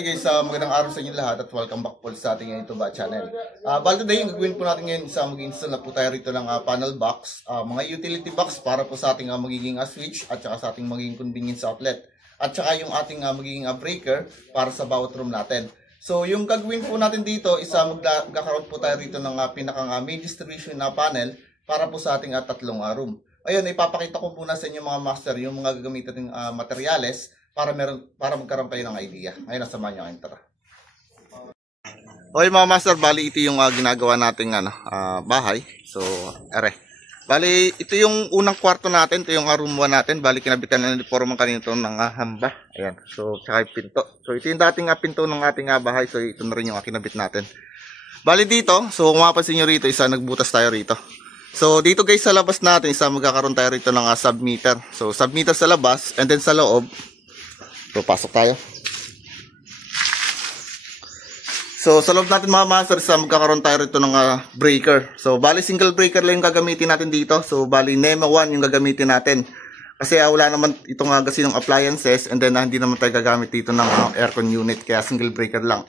Hi guys, magandang araw sa inyo lahat at welcome back po sa ating YouTube channel. Bali today, yung gagawin po natin ngayon sa mag-install na po tayo rito ng panel box, mga utility box para po sa ating magiging switch at saka sa ating magiging convenience outlet. At saka yung ating magiging breaker para sa bawat room natin. So yung gagawin po natin dito is magkakaroon po tayo rito ng pinakang main distribution na panel para po sa ating tatlong room. Ayun, ipapakita ko muna sa inyo mga master yung mga gagamitin ng materyales para magkaroon kayo ng idea. Ayun, nasamahan nyo kayo, tara. Okay mga master, bali ito yung ginagawa nating bahay. So, bali ito yung unang kwarto natin, ito yung room 1 natin. Bali kinabitan na uniform kanina ito ng hamba. Ayan, so tsaka yung pinto. So ito yung dating pinto ng ating bahay. So ito na rin yung kinabit natin. Bali dito, so kung mapapansin nyo rito, nagbutas tayo rito. So dito guys sa labas natin, magkakaroon tayo rito ng submeter. So submeter sa labas and then sa loob. So, pasok tayo. So, sa loob natin mga master, magkakaroon tayo rito ng breaker. So, bali single breaker lang yung gagamitin natin dito. So, bali NEMA 1 yung gagamitin natin. Kasi wala naman itong gasinong appliances and then hindi naman tayo gagamit dito ng aircon unit. Kaya single breaker lang.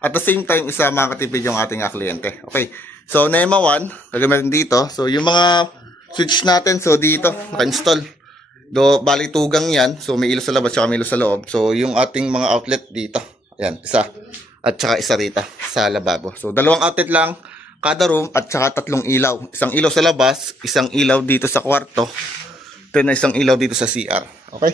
At the same time, makatipid yung ating kliyente. Okay. So, NEMA 1, gagamitin dito. So, yung mga switch natin, so dito, naka-install. Bali tugang yan. So may ilaw sa labas at may ilaw sa loob. So yung ating mga outlet dito. Ayan, isa. At saka isa rita sa lababo. So dalawang outlet lang kada room at saka tatlong ilaw. Isang ilaw sa labas, isang ilaw dito sa kwarto. Then isang ilaw dito sa CR. Okay?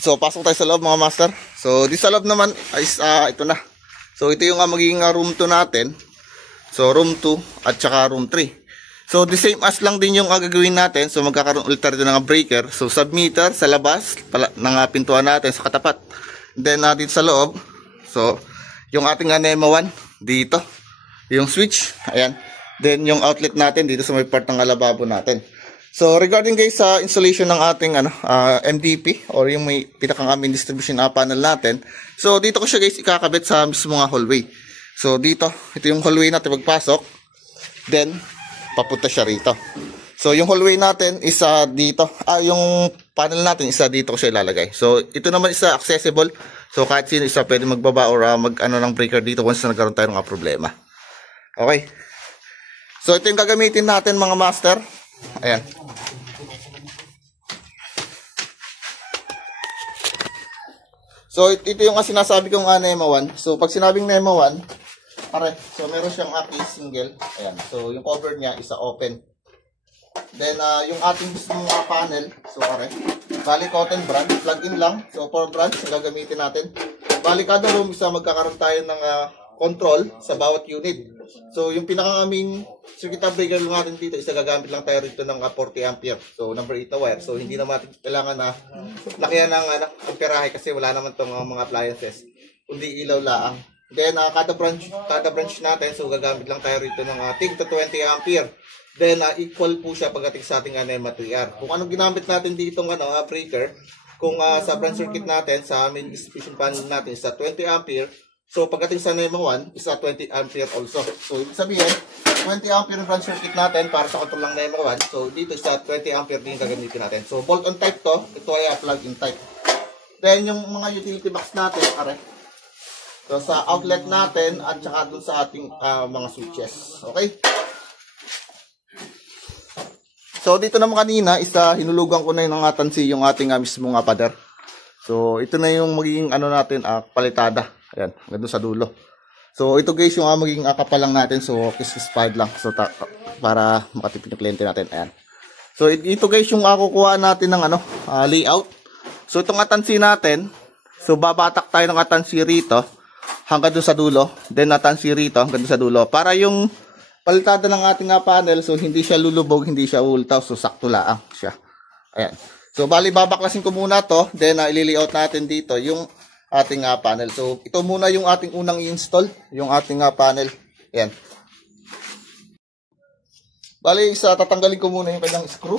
So pasok tayo sa loob mga master. So di sa loob naman ay ito na. So ito yung magiging room 2 natin. So room 2 at saka room 3. So the same as lang din yung gagawin natin. So magkakaroon ulit tayo ng breaker. So submeter sa labas ng pintuan natin sa katapat. Then dito sa loob. So yung ating NEMA 1 dito. Yung switch. Ayan. Then yung outlet natin dito sa may part ng lababo natin. So regarding guys sa installation ng ating MDP or yung may pinakang main distribution panel natin. So dito ko siya guys ikakabit sa mismo hallway. So dito, ito yung hallway natin pagpasok. Then papunta siya rito. So yung hallway natin is dito. Yung panel natin is dito ko siya ilalagay. So ito naman is accessible. So kahit sino isa pwede magbaba or ng breaker dito once na nagkaroon tayo ng problema. Okay. So ito yung gagamitin natin mga master. Ayan. So ito yung sinasabi kong NEMA 1. So pag sinabing NEMA 1, so meron siyang case single. Ayan. So yung cover niya is open. Then yung ating mismong panel, so bali cotton brand, plug in lang. So 4 brands ang gagamitin natin. Bali kada room magkakaroon tayo ng control sa bawat unit. So yung pinaka-main circuit breaker lang natin dito, gagamit lang tayo rito ng 40 ampere. So number 8 na wire. So hindi naman kailangan na lakihan ng amperahe kasi wala naman tong mga appliances. Kundi ilaw lang. Then kada branch natin, so gagamit lang tayo rito ng tig to 20 ampere. Then equal po siya pagdating sa ating NEMA 3R. Kung anong ginamit natin dito breaker, kung sa branch circuit natin, sa main distribution panel natin sa 20 ampere, so pagdating sa NEMA 1, is 20 ampere also. So ibig sabihin, 20 ampere branch circuit natin para sa control ng NEMA 1. So dito is 20 ampere din gagamitin natin. So bolt on type to, ito ay plug in type. Then yung mga utility box natin, so sa outlet natin at saka dun sa ating mga switches. Okay? So dito naman kanina, hinulugan ko na yung tansi yung ating mismong pader. So ito na yung magiging natin, palitada. Ayan, hanggang sa dulo. So ito guys yung magiging kapalang natin. So kiss-fied lang. So para makatipid yung kliyente natin. Ayan. So ito guys yung kukuha natin ng layout. So itong atansi natin. So babatak tayo ng atansi rito hanggang doon sa dulo. Then atansi rito hanggang doon sa dulo. Para yung palitada ng ating panel. So hindi siya lulubog, hindi siya ultaw. So sakto lang siya. Ayan. So bali babaklasin ko muna to. Then ili-layout natin dito yung ating panel. So ito muna yung ating unang i-install, yung ating panel. Ayan. Bali tatanggalin ko muna yung kanyang screw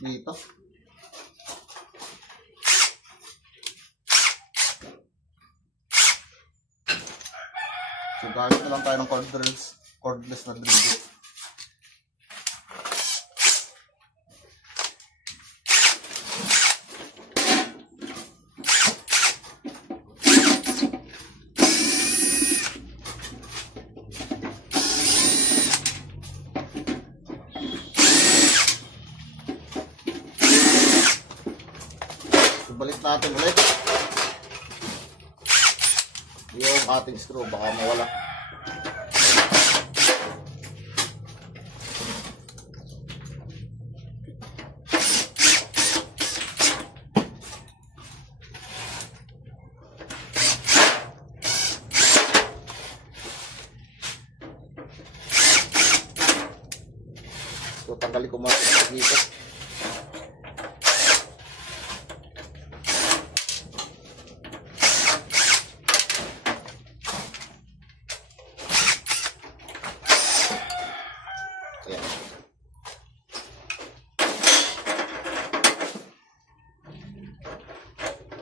dito. So gamit na lang tayo ng cordless na drill bit. balik natin ulit yung ating screw, baka mawala. So tanggalin ko muna dito.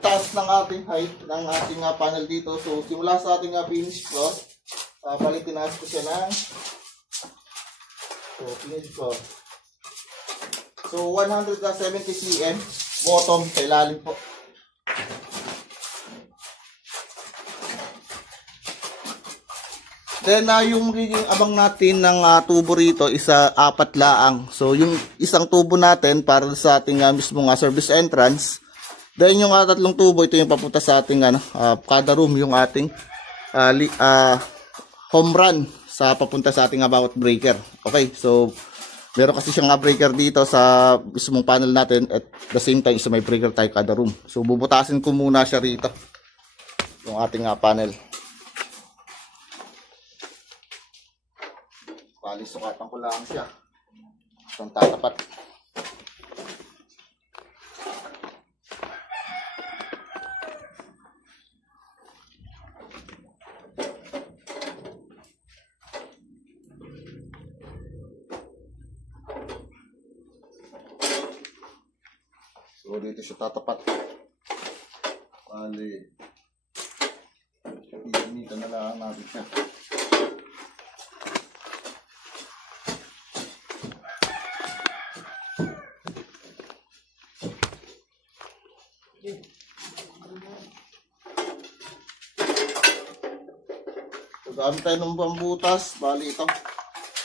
Taas ng ating height ng ating panel dito. So simula sa ating finish floor, balik tinaas ko siya ng finish floor. So 170 cm bottom sa ilalim po. Then yung magiging abang natin ng tubo rito isa 4 laang. So yung isang tubo natin para sa ating mismong service entrance. Then yung 3 tubo, ito yung papunta sa ating kada room, yung ating home run sa papunta sa ating bawat breaker. Okay, so meron kasi siyang breaker dito sa mismong panel natin at the same time isa may breaker tayo kada room. So bubutasin ko muna siya rito, yung ating panel. Bali, sukatan ko lang siya. Itong tatapat. So dito siya tatapat. Bali, iinitan na lang natin siya. So gamit tayo ng pambutas. Bali ito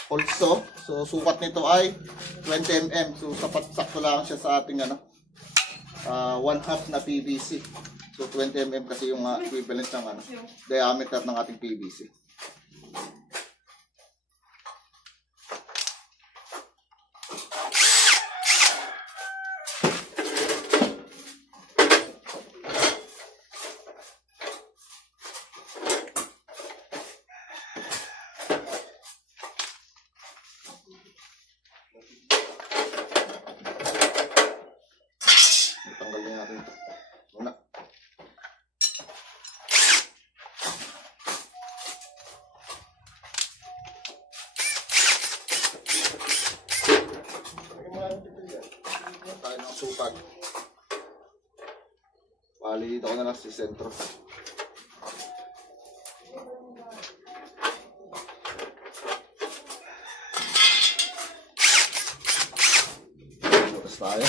also. So sukat nito ay 20 mm. So sapat sakto lang siya sa ating 1/2 na PVC. So 20 mm kasi yung equivalent ng diameter ng ating PVC. Tanggalin natin ito muna. Tayo ng sukat. Bali dito ko na lang sa sentro. Butas tayo.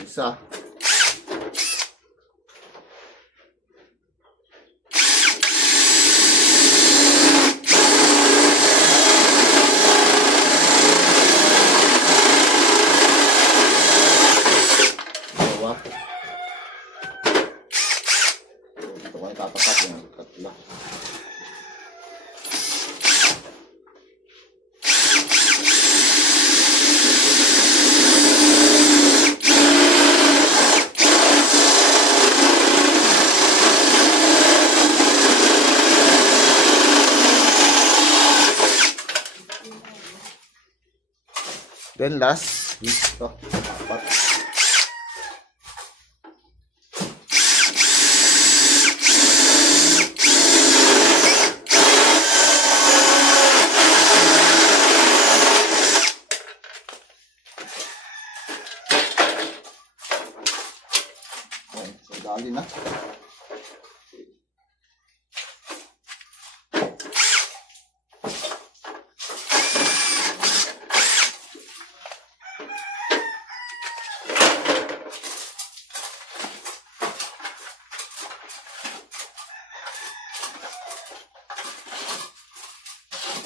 Isa. Dalawa. Ito ko tatapat yung tatlo. Then last, ito, apat. Okay, so dali na.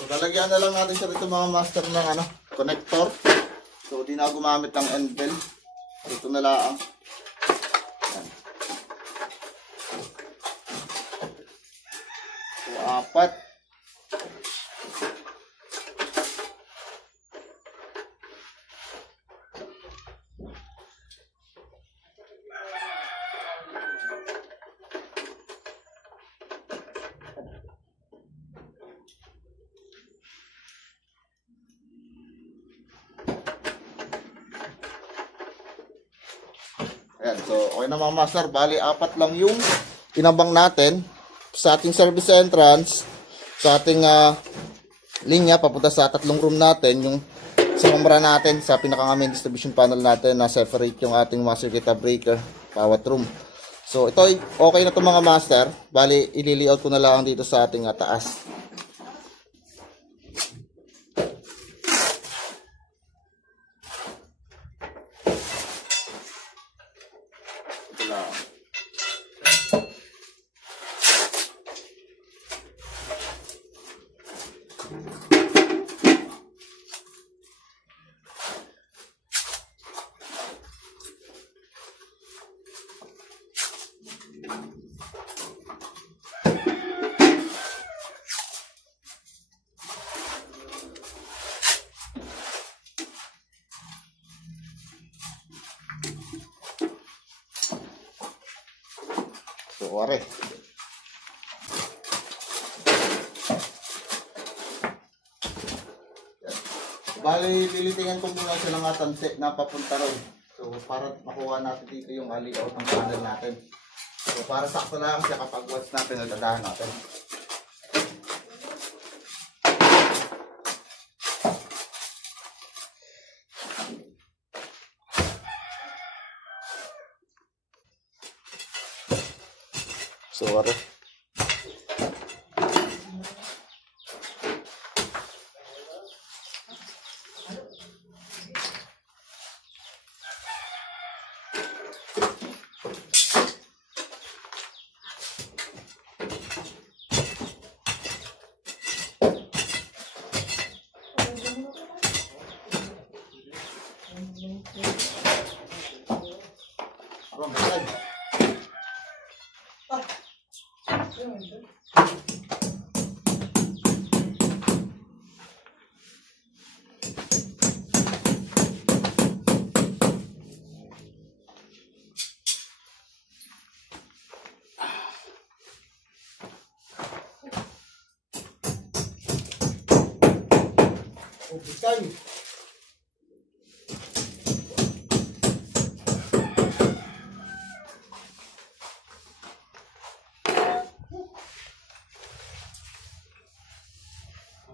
So, lalagyan na lang natin siya dito mga master ng ano, connector. So, di na gumamit ng end bell. Dito na lang. Ayan. So, 4. Ayan, so okay na mga master, bali 4 lang yung tinabang natin sa ating service entrance, sa ating linya papunta sa 3 room natin, yung sa umbra natin, sa pinaka-main distribution panel natin na separate yung ating master circuit breaker, bawat room. So ito okay na to mga master, bali ili-layout ko na lang dito sa ating taas. So, wari. Bali, lilitingan ko muna siya ng tansi na papunta ron. So, para makuha natin dito yung layout ng panel natin. So, para sakto lang siya kapag once natin nagdadahan natin. So, wari. Abang, balik. Bukan.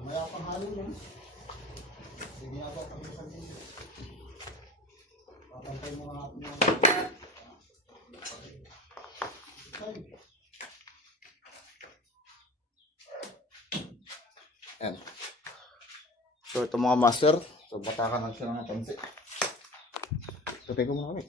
Mamaya panghalo yan. Sige ako kami sa dito. Papantay mo nga mga. Ayan. So ito mga master, so batakan lang siya ng pansi. Tutay ko muna kami.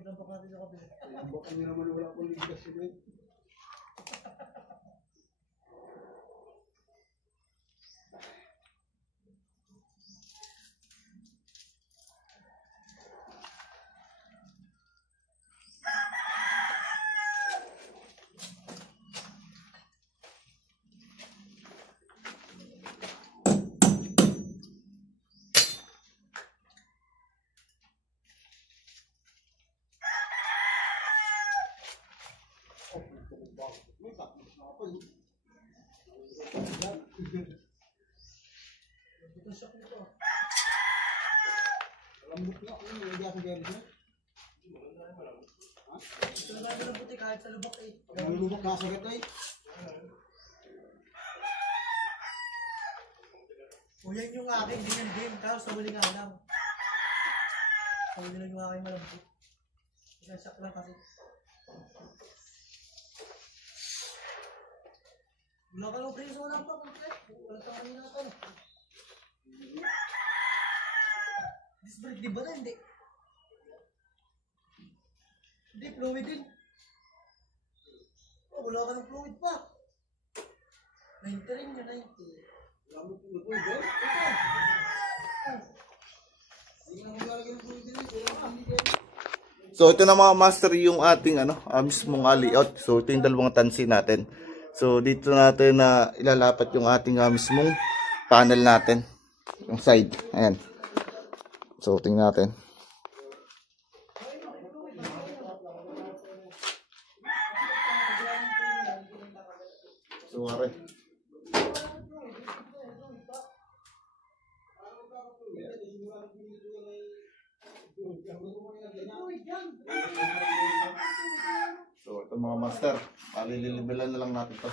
yung tambak natin sa kabila. Tambak kami naman wala akong ligas yun eh. Ito shock nito. Lambot nga ako yun, hindi ako gano'n siya. Ito na tayo ng puti kahit sa lubak eh. Nalulubak na sagat ay. O yan yung akin, ganyan din. Tapos sa huli nga lang. Sa huli lang yung aking malambot. Isang shock lang kasi. Wala ka lang preso, wala pa complete. Wala ka kanina ito. Disc brake, di ba na? Hindi. Hindi, fluid din. Oh, wala ka ng fluid pa. 90 rin yun, 90. Lambot na po, bro. Hindi na maglalagay ng puliti rin. So ito na mga master yung ating mismong layout. So ito yung dalawang tansi natin. So dito natin na ilalapat yung ating mismong panel natin. Yung side. Ayan. So tingnan natin. So are. So ito mga master, palililibelan na lang natin to.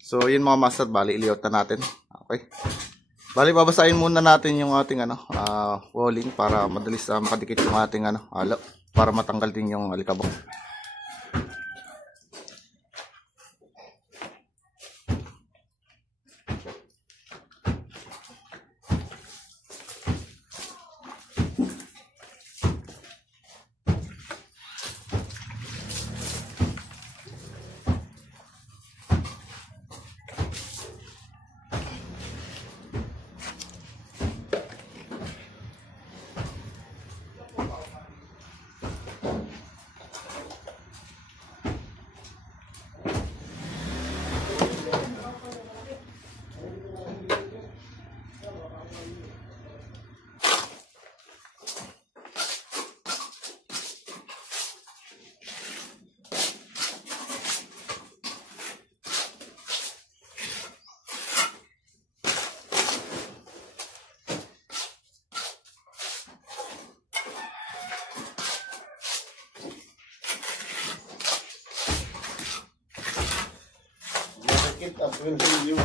So yun mga master, bali i-layout na natin. Okay. Bali babasahin muna natin yung ating walling para madalis makadikit yung ating halo para matanggal din yung alikabok. Ang pwede yung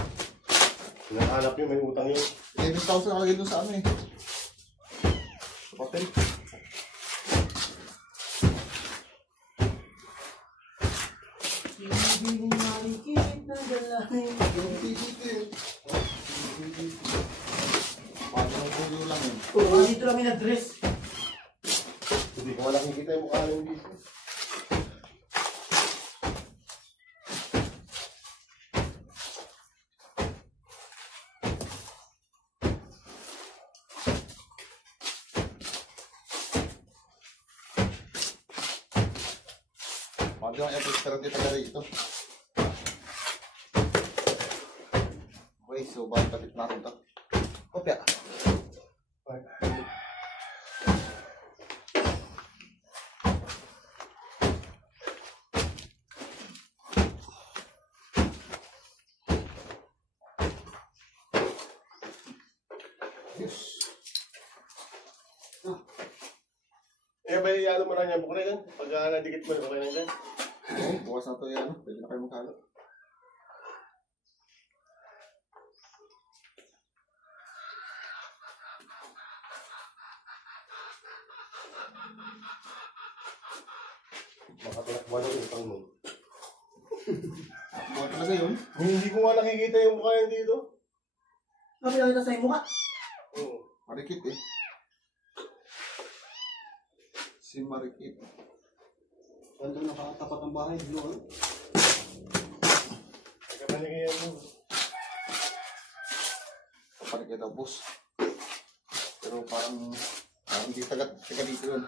hinahanap yung may utang yun. 11,000 nakalagay dun sa sa papel. Hindi mo marikit na dalahin. Yung dito yun. Paano ng pulo lang yun? Oo, dito lang yung address. Hindi ko wala kikita yung mukha ng dito. Pag yung episode dito taga rito. Okay, so balik patit natin ito. Kopya. Eh, ba yung mo na niya bukre yan? Pag nadikit mo, okay na yan? Okay, bukas na ito yan. Pwede na kayo maghalo. Makatalakbo ng utang mo. Ano talaga yun? Hindi ko nga nakikita yung mukha yan dito. Sabi lang sa mukha. Oo. Marikit eh. Si Marikit. Ganda nakatapat ng bahay. Blue. Nagkapaligyan mo. Marikit ang bus. Pero parang hindi taga dito yun.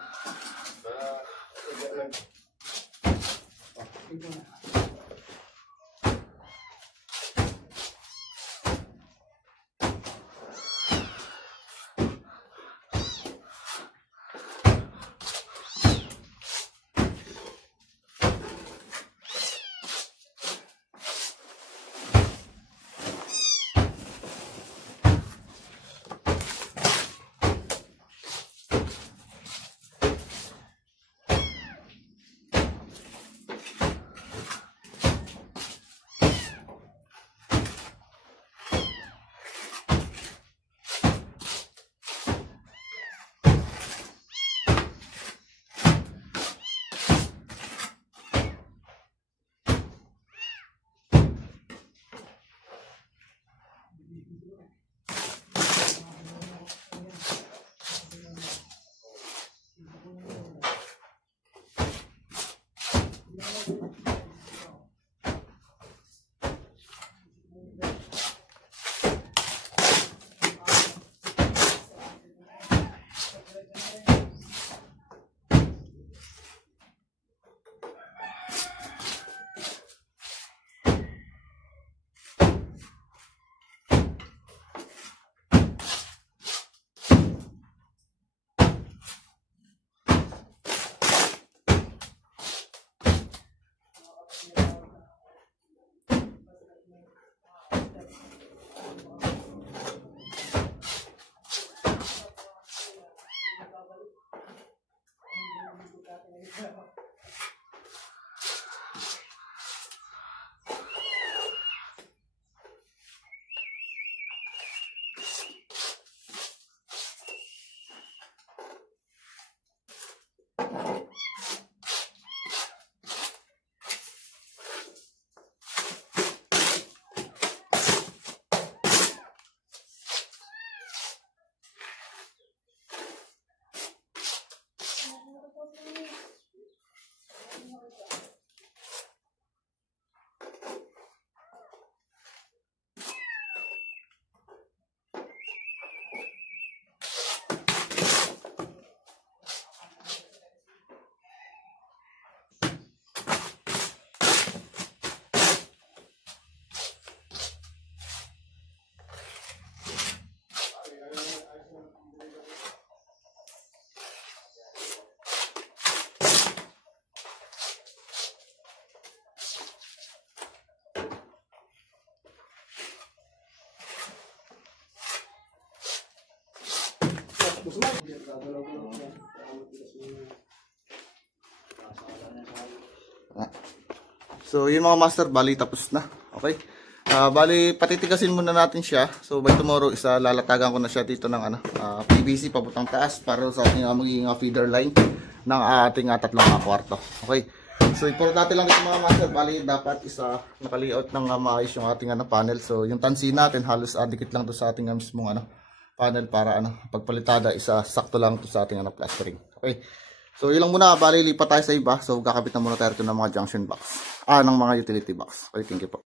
So, yung mga master, bali tapos na. Okay? Bali, patitigasin muna natin siya. So, by tomorrow, lalatagan ko na siya dito ng PVC pabutang taas para sa ating magiging feeder line ng ating tatlong kwarto. Okay? So, importante lang dito mga master, bali dapat nakalayout ng maayos yung ating panel. So, yung tansi natin, halos dikit lang to sa ating mismong panel para pagpalitada, sakto lang to sa ating plastering. Okay? So, yun lang muna. Bali, lipat tayo sa iba. So, kakabit na muna tayo ito ng mga junction box. Ng mga utility box. Okay, thank you po.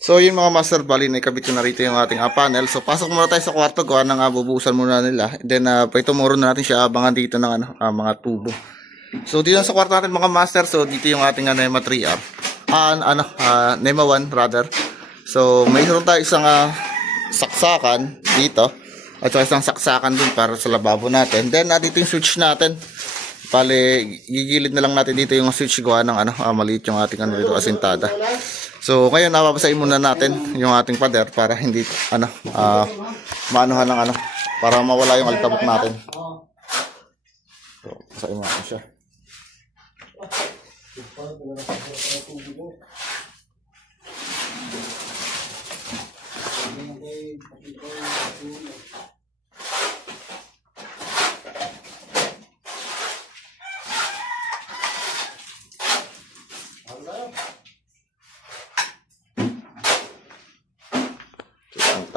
So, yun mga master, bali, naikabit ko na rito yung ating panel. So, pasok muna tayo sa kwarto. Gawa ng bubuhusan muna nila. And then, by tomorrow na natin siya abangan dito ng mga tubo. So, dito sa kwarto natin mga master. So, dito yung ating NEMA 3R. NEMA 1 rather. So, mayroon tayo isang saksakan dito. At saka isang saksakan din para sa lababo natin. Then, dito yung switch natin. Bale, gigilid na lang natin dito yung switch gawa ng maliit yung ating dito asintada. So, ngayon napapasain muna natin yung ating pader para hindi maanuhan ng para mawala yung altabok natin. So, pasain natin siya.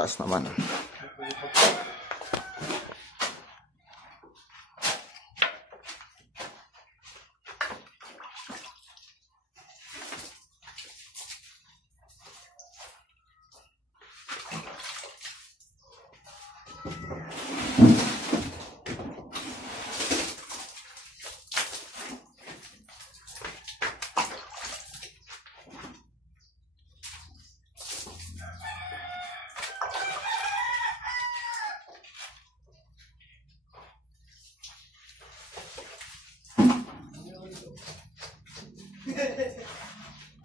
taas naman.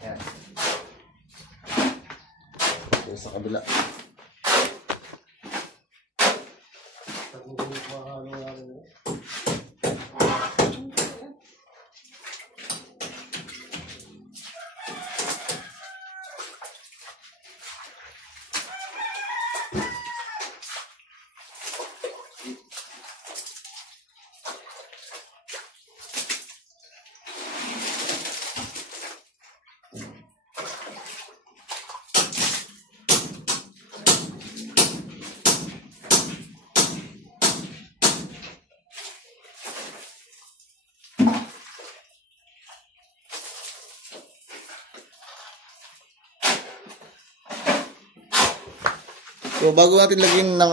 Yan. Okay, sa kabila. So bago natin lagyan ng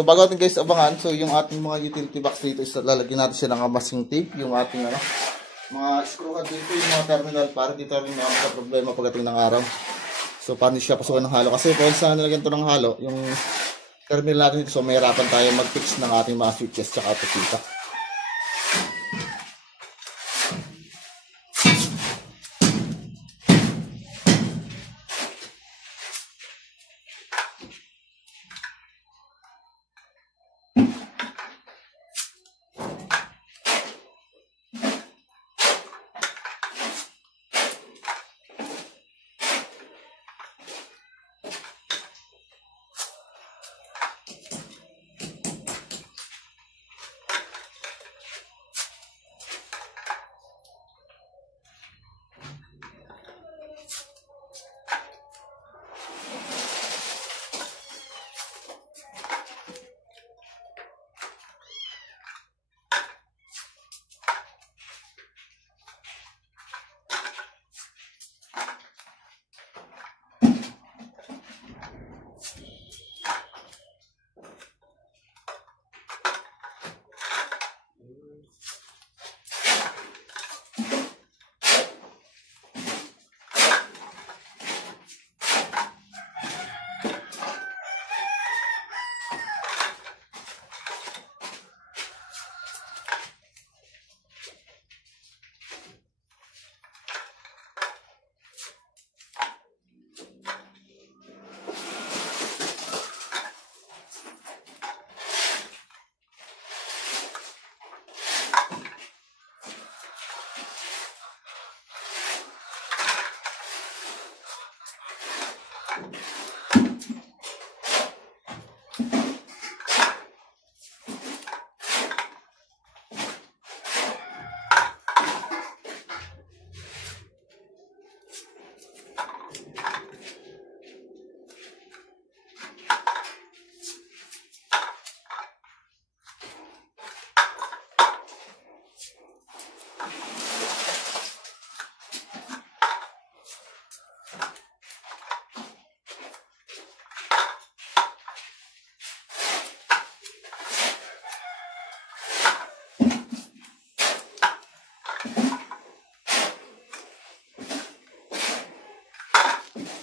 bago natin guys abangan, so yung ating mga utility box dito is lalagyan natin siya ng masking tape, yung ating mga screw head dito, yung mga terminal para dito rin mga problema pagdating ng araw. So paano siya pasukan ng halo, kasi kung saan nilagyan to ng halo, yung terminal natin dito, so may hirapan tayo mag-fix ng ating mga switches tsaka pusita.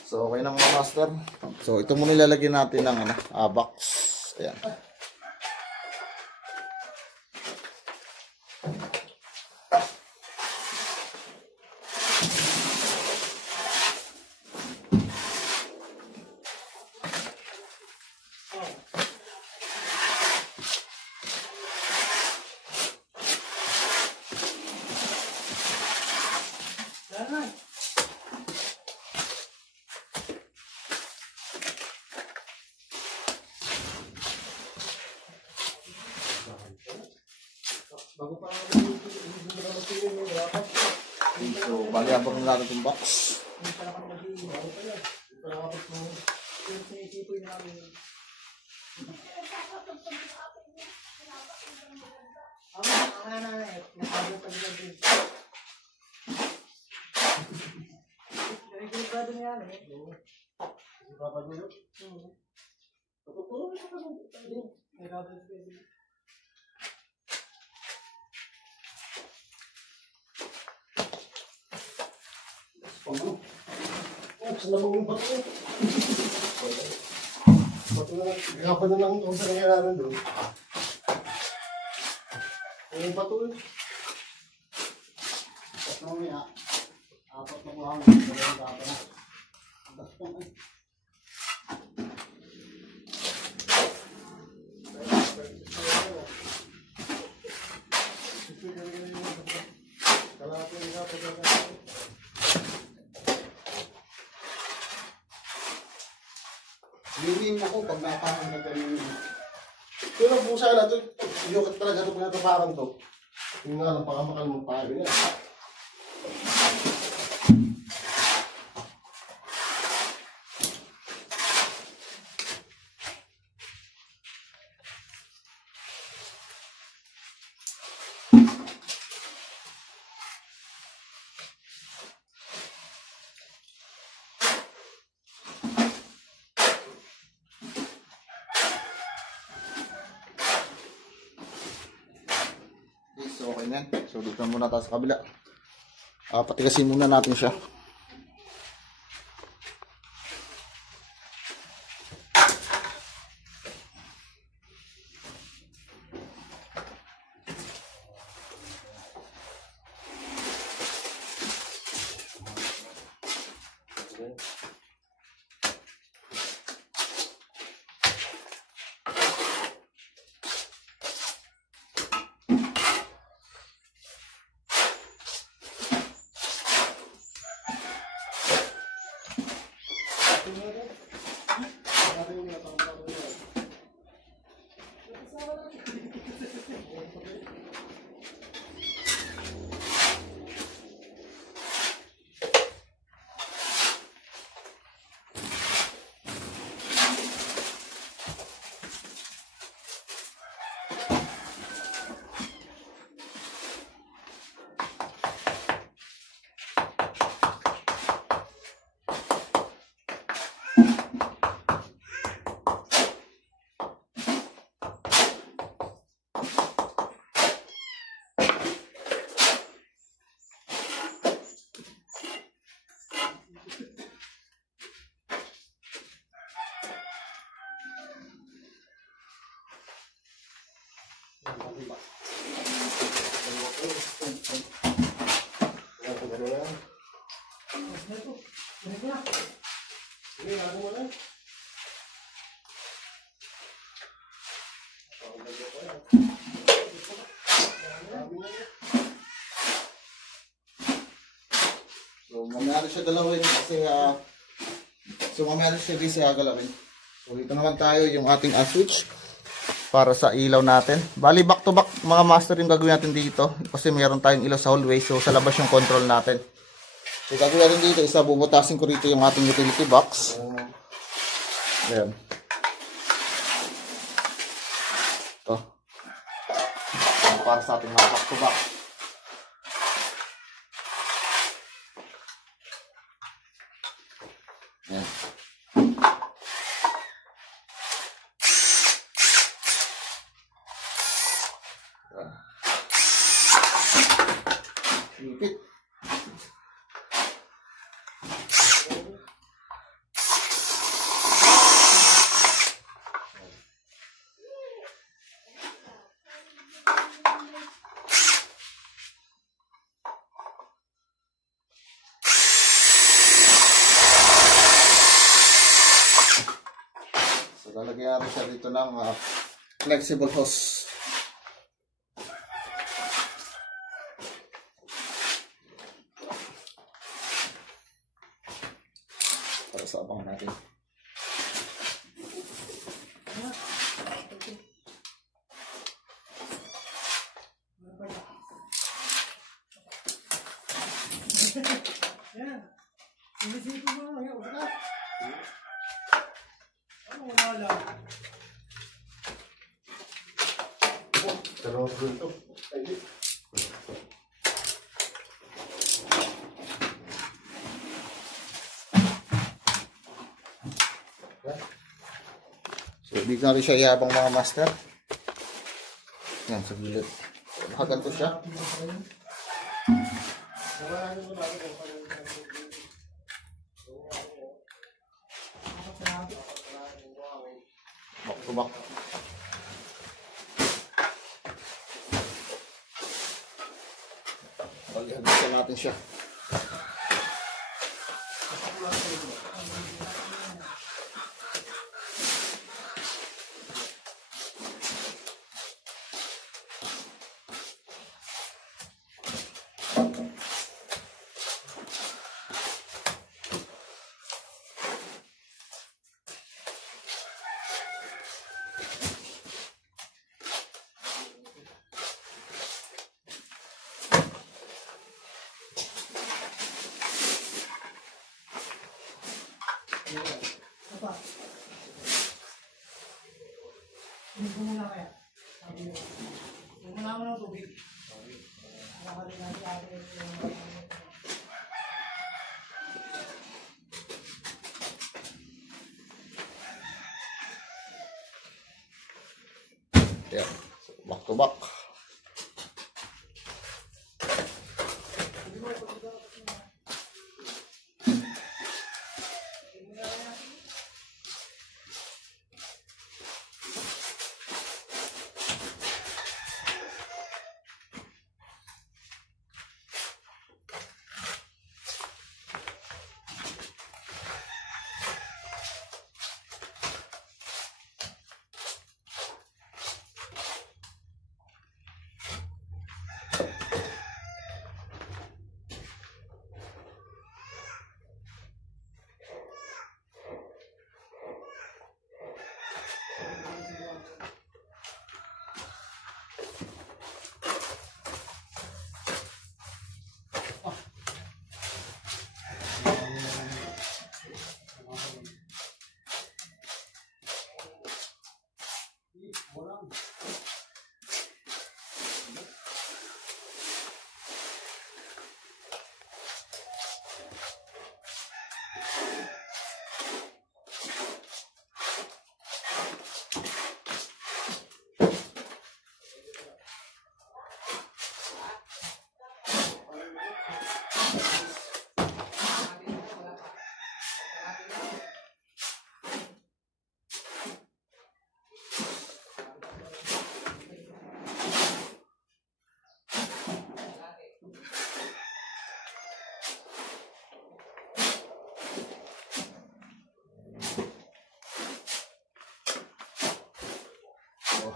So, okay na mga master. So, ito muna ilalagyan natin ng box. Ayan. So, bali abang natin yung box. na eh. Nasabi pa sila din. Nagigilado niya yan eh. Papagulo? Patutuloy siya kasi. Nagigilado siya. Pagod. Saan naman yung bato? Bato na lang. Kaya pa na lang kung saan nangyayari doon. Yung bato eh. Mamaya, apat na buhang. Dalawang gapa na. Limin ako pag napahan na ganyan. Pero kung saan natin, yung talaga ito pinatapakan to. Yung nga lang, baka makalimang tayo niya. So, okay na yan. So, dito na muna tayo sa kabila. Patigasin muna natin siya. So, mamaya na siya galawin kasi mamaya na siya busy galawin. So, ito naman tayo yung ating switch para sa ilaw natin. Bali, back to back mga master yung gagawin natin dito kasi mayroon tayong ilaw sa hallway. So, sa labas yung control natin. So, gagawin natin dito, isa bubutasin ko rito yung ating utility box. Ayan. Ito. Para sa ating mga back to back. Ayan. Lipit. So, lalagyan natin siya dito ng flexible hose. Para sa abang natin. Yan. Inisip ko mo. Yan. Usa ka. Ano wala? Dalawang gulo ito. Ay, Hindi ko na rin siya ihabang mga master. Yan, sa gilid. Nakaganto siya. Back to back. Pag-ihagisa natin siya. Apa? Hindi ko muna kaya. Hindi mo naman ng tubig. Nakakali natin natin yung... Yeah. So, back to back.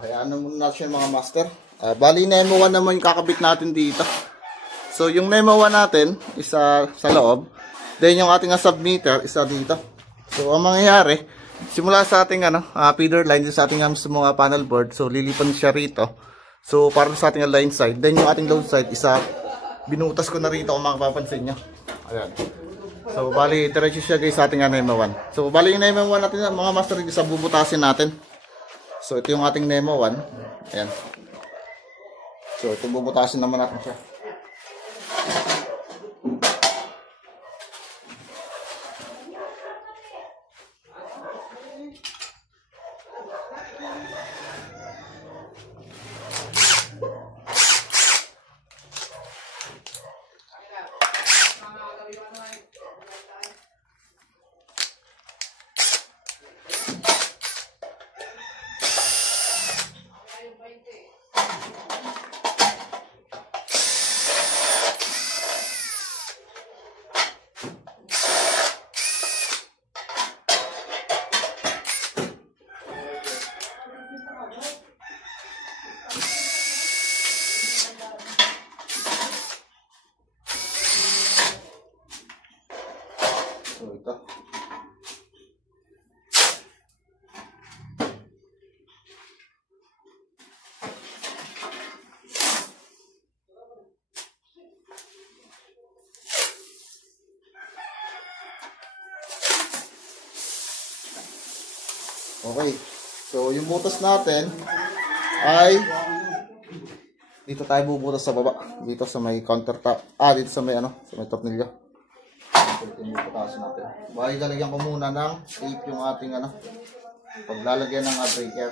Hayaan na muna natin mga master. Bali, Nemo 1 naman yung kakabit natin dito. So, yung Nemo 1 natin, isa sa loob. Then, yung ating submeter, isa dito. So, ang mangyayari, simula sa ating feeder line, sa ating mga panel board. So, lilipan siya rito. So, para sa ating line side. Then, yung ating load side, isa, binutas ko na rito kung makapapansin nyo. Ayan. So, bali, diretso siya guys sa ating Nemo 1. So, bali yung Nemo 1 natin, mga master, isa bubutasin natin. So, ito yung ating Nemo 1. Ayan. So, ito bubutasin naman natin siya. So, ito. Okay. So, yung butas natin ay dito tayo bubutas sa baba. Dito sa may countertop. Dito sa may sa may tornilyo. Ito yung butasin natin. Bali, lalagyan ko muna ng tape yung ating Paglalagyan ng breaker.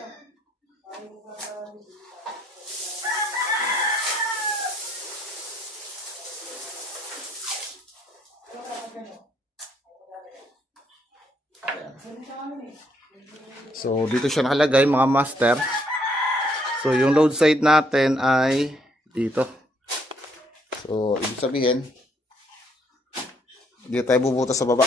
So, dito siya nakalagay mga master. So, yung load side natin ay dito. So, ibig sabihin, dito tayo bubutas sa baba.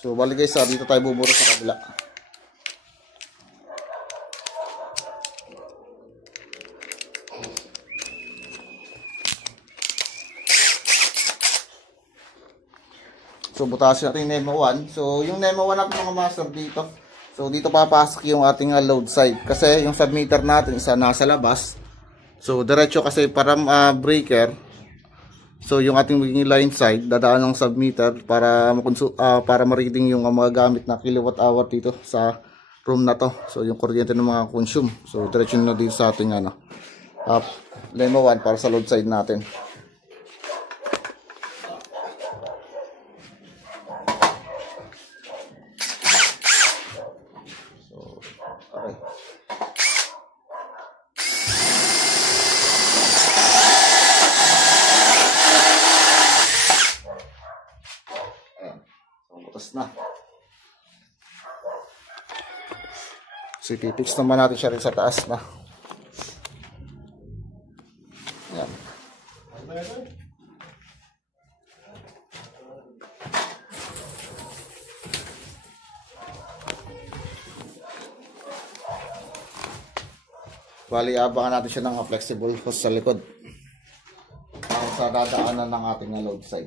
So, bali guys, dito tayo bubutas sa kabila. So, butasin natin yung NEMA 1. So, yung NEMA 1 natin mga master dito. So, dito papasok yung ating load side. Kasi yung submeter natin isa nasa labas. So, diretso kasi para breaker. So, yung ating magiging line side, dadaan ng submeter para ma-reading yung mga gamit na kilowatt hour dito sa room na to. So, yung kuryente ng mga consume. So, diretso na dito sa ating NEMA 1 para sa load side natin. Okay. Ayan. So, butas na. So, ipipix naman natin siya rin sa taas na. Ayan. Bali, abangan natin siya ng flexible hose sa likod sa dadaanan ng ating load side.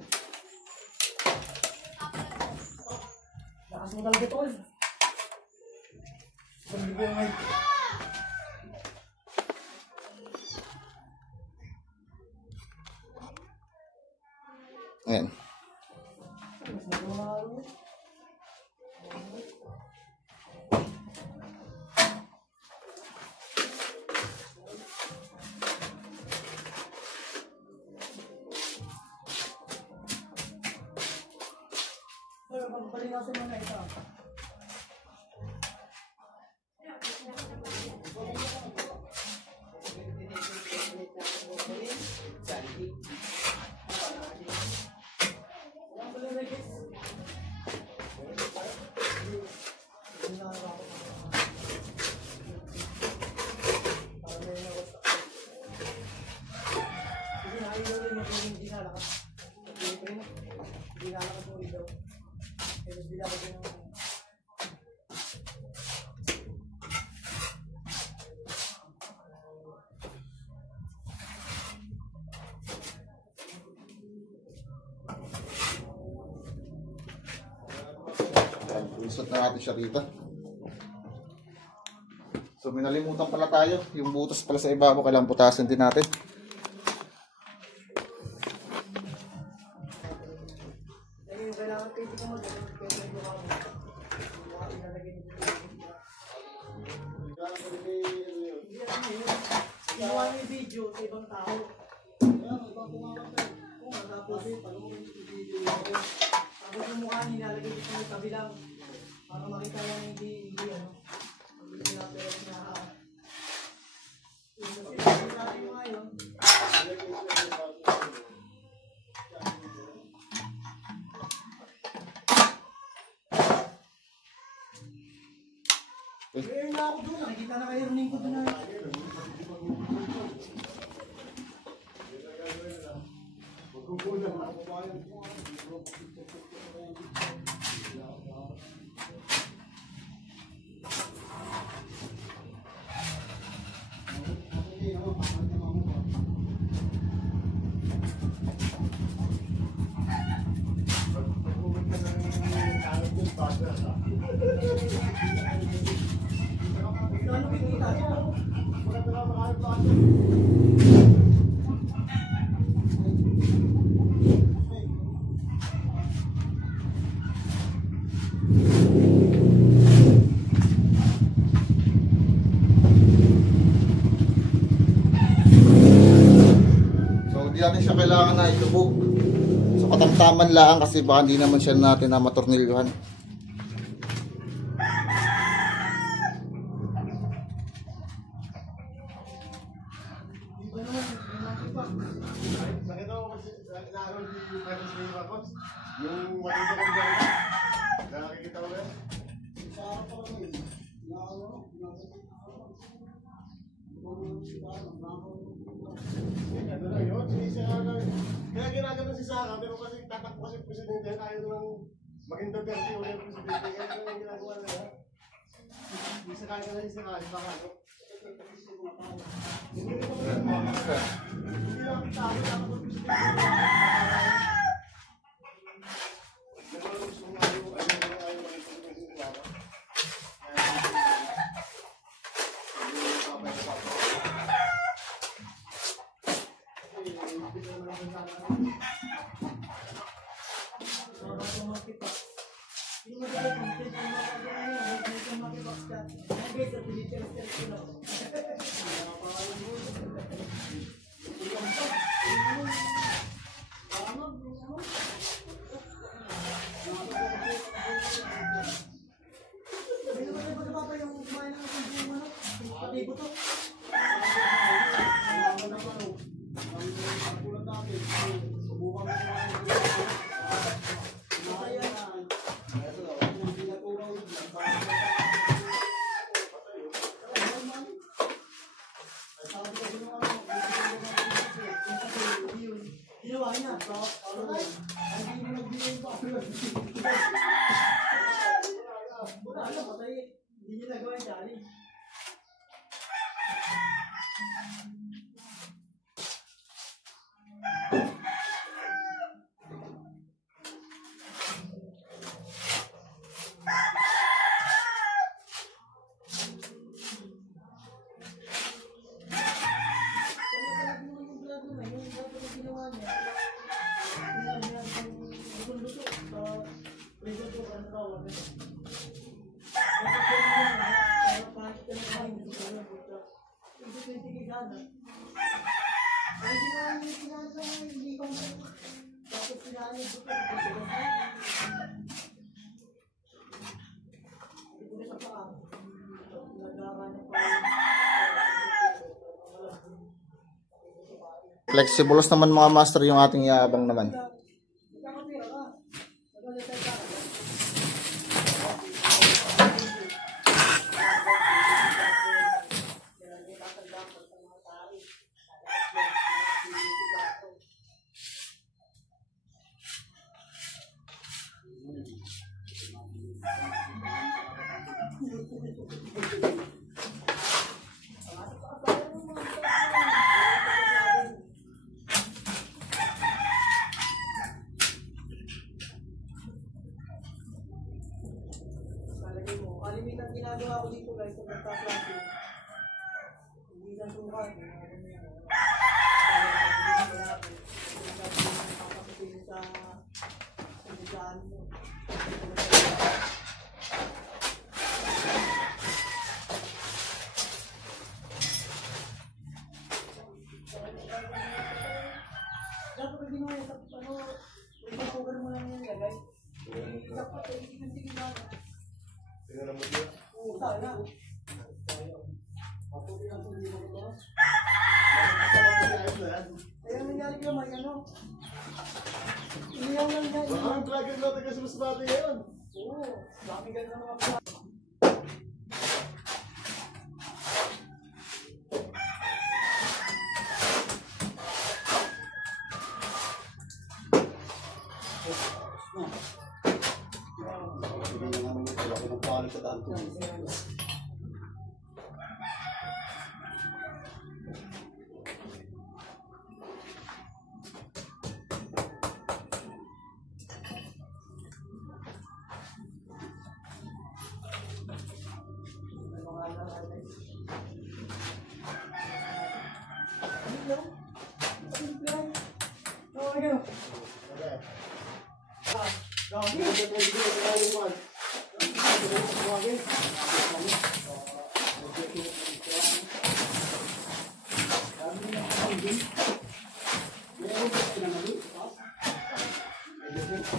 Lakas mo talaga tol. Ayan. Palinasin mo na ito. Isot na natin siya dito. So, minalimutan pala tayo. Yung butas pala sa ibabaw, kailangan putasin din natin. Ginawa niyo yung video sa ibang tao. Tapos panoorin yung video niyo. Tapos yung mukha niya nilalagay dito sa tabi lang. Para makita lang hindi ano. Hindi nila pero na yung sinasabi natin yung ngayon. Ngayon na ako doon. Nakikita na kayo rin ko doon na. natin siya kailangan na ilubog. So katamtaman lang kasi baka hindi naman siya natin na matornilyuhan. Nakita mo kasi naaroon yung meron sa mga coach. Yung makita ko dyan. Nakakikita ko yan. Ano lang yun? Sinisira lang. Kaya ginagano si Sara, pero kasi tatakbo kasi presidente, ayaw lang maging Duterte ulit ang presidente. Kaya ano yung ginagawa nila? Isa kaya na yung Sara, baka ano? Hindi lang tayo dapat ang presidente. Flexibles naman mga master yung ating yaabang naman. Kalimitan ginagawa ko dito guys sa pagka-classroom. Hindi na sukat. Dapat ginawa yung ano, i-cover mo lang yan guys. Dapat i-sige na. Tingnan mo dito. Oo, sana. Paputi lang kung hindi mo ito. Kaya nangyari ko naman, ano? Iniyaw lang yan. Baka ang plug-in natin kasi mas bati ngayon. Oo, dami ganda mga plug.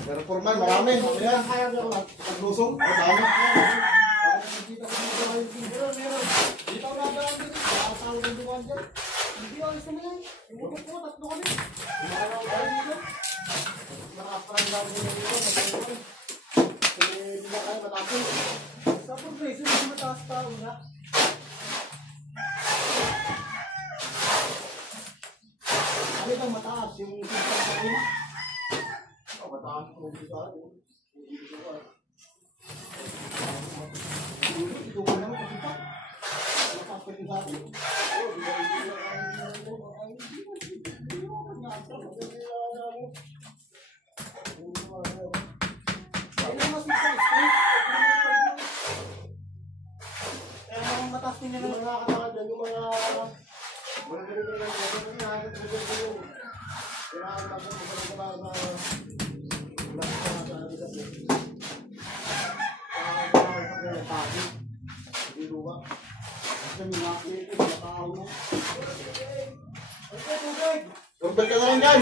Pero formal, marami. Kaya kaya ko lang. Paglusong, madami. Dito ako nadaan dito. Nakasalo ng duwan dyan. Hindi ako gusto mo yan. Umutok ko, tatlo kami. Nakalaw tayo dito. Nakaparang lang din dito. Hindi na kaya matapos. Sa progression, mas mataas pa una. Ano itong mataas? Yung system sa una? Mataas ko dito. Ito ko naman kasi pa. Mataas pa yung sa atin. Kailan mas mataas? Kaya naman mataas din Yung nila. mga katawan dyan, yung mga ganito lang, yung mga Tumbal ka na lang dyan.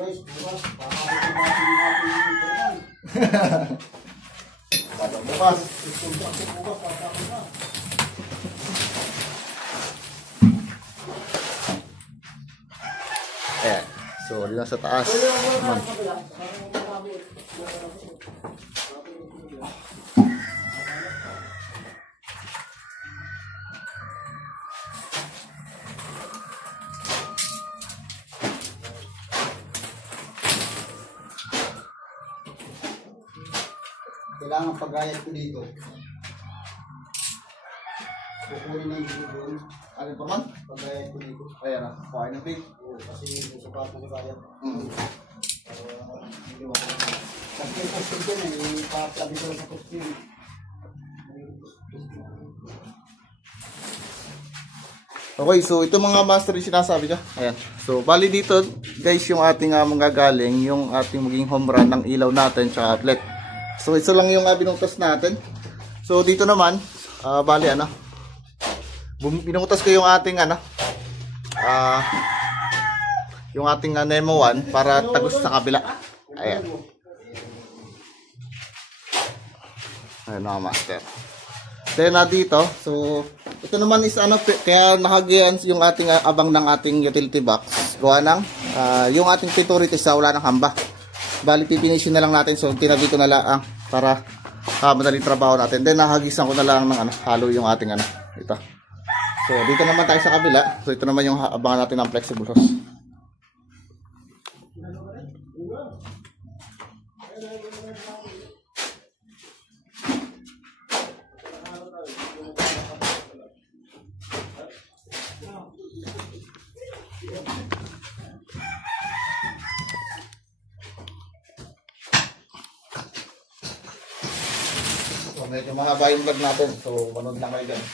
guys, bukas, pakakalitin natin yung ating Batang bukas. bukas, pakakalitin na. Ayan. So, dito sa taas. Naman. Kailangan pagayat ko dito. Kukunin na yung dito doon. Alin pa man? Pagayat ko dito. Ayan na. Kuhain ng big. Oo, kasi yung sapat na kaya. Hindi mo. Kasi yung posting ko na, ipaplabi ko sa posting. Okay, so ito mga master yung sinasabi ko. Ayan. So, bali dito, guys, yung ating manggagaling, yung ating maging home run ng ilaw natin sa outlet. So, ito lang yung binutas natin. So, dito naman, bali binutas ko yung ating yung ating Nemo 1 para tagos sa kabila. Ayan. Ayan mga master. Then dito, so ito naman is kaya nakagian yung ating abang ng ating utility box. Gawa ng yung ating priority sa wala ng hamba. Bali pipinisin na lang natin, so tinabi ko na lang para madaling trabaho natin. Then nahagisan ko na lang ng halo yung ating ito. So dito naman tayo sa kabila. So ito naman yung abangan natin ng flexible hose. So medyo mahaba yung vlog natin. So manood lang kayo dyan.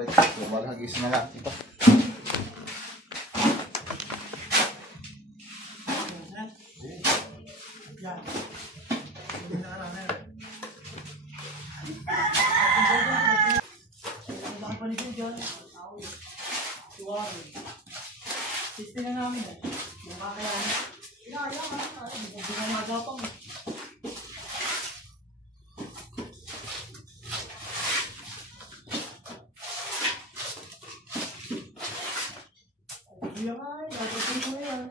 Wait, lumalhagis na nga ito. Yan. Sistem na namin eh. Yung kakayanin. Kaya hindi na magapang eh. Hindi nga eh. Gagawin ko yan.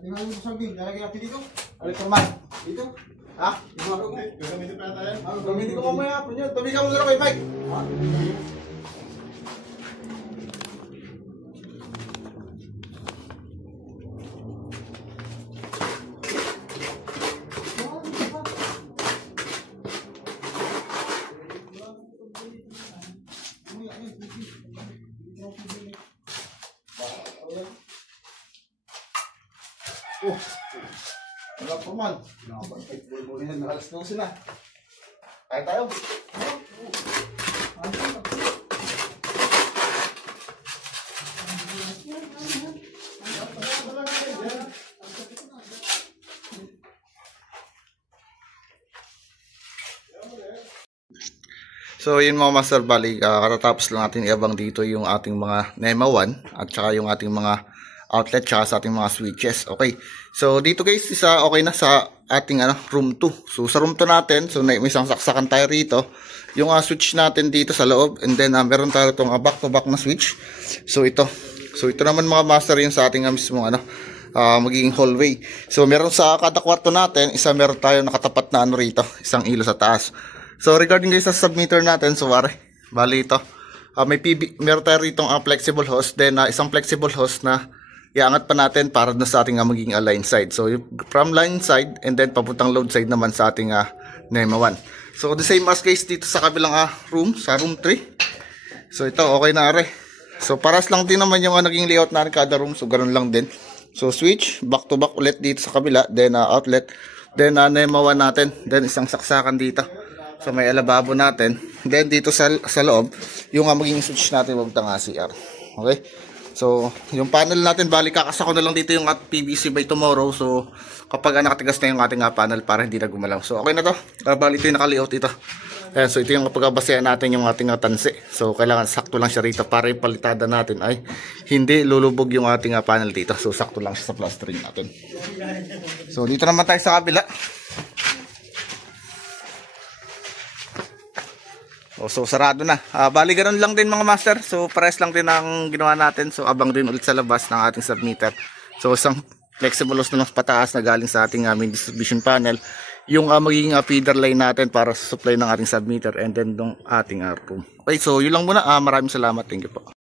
Hindi nga yung sabihin, lalagyan natin dito. Alit naman. Dito. Ha? Gagamitin pa tayo. Gamitin ko mamaya po nyo. Tabi ka muna kay Mike. Ha? Oh. Wala pa man. Nakapag-bulbulin na alas 12 na. Kaya tayo. So yun mga master, bali katatapos lang natin iabang dito yung ating mga NEMA 1 at saka yung ating mga outlet tsaka sa ating mga switches. Okay. So dito guys, isa okay na sa ating room 2. So sa room 2 natin, so may isang saksakan tayo rito. Yung switch natin dito sa loob, and then meron tayo itong back to back na switch. So ito. So ito naman mga master yung sa ating mismo magiging hallway. So meron sa kada kwarto natin, isa meron tayo nakatapat na rito, isang ilo sa taas. So regarding guys sa submeter natin, so bali ito. Meron tayo rito flexible hose, then isang flexible hose na iangat pa natin para na sa ating magiging line side. So from line side and then papuntang load side naman sa ating NEMA 1. So the same as guys dito sa kabilang room, sa room 3. So ito okay na So paras lang din naman yung naging layout natin kada room, so ganoon lang din. So switch, back to back ulit dito sa kabila, then outlet, then NEMA 1 natin, then isang saksakan dito. So may alababo natin. Then dito sa loob, yung magiging switch natin papuntang CR. Okay? So yung panel natin, bali kakasako na lang dito yung PVC by tomorrow. So kapag nakatigas na yung ating panel para hindi na gumalaw. So okay na to. Bali ito yung naka-layout ito. Ayan, so ito yung pagbabasehan natin yung ating tansi. So kailangan sakto lang siya rito para yung palitada natin ay hindi lulubog yung ating panel dito. So sakto lang siya sa plastering natin. So dito naman tayo sa kabila. So sarado na. Bali ganun lang din mga master. So pares lang din ang ginawa natin. So abang din ulit sa labas ng ating submeter. So isang flexible hose na lang pataas na galing sa ating main distribution panel. Yung magiging feeder line natin para sa supply ng ating submeter and then ng ating ARPU. Okay, so yun lang muna. Maraming salamat. Thank you po.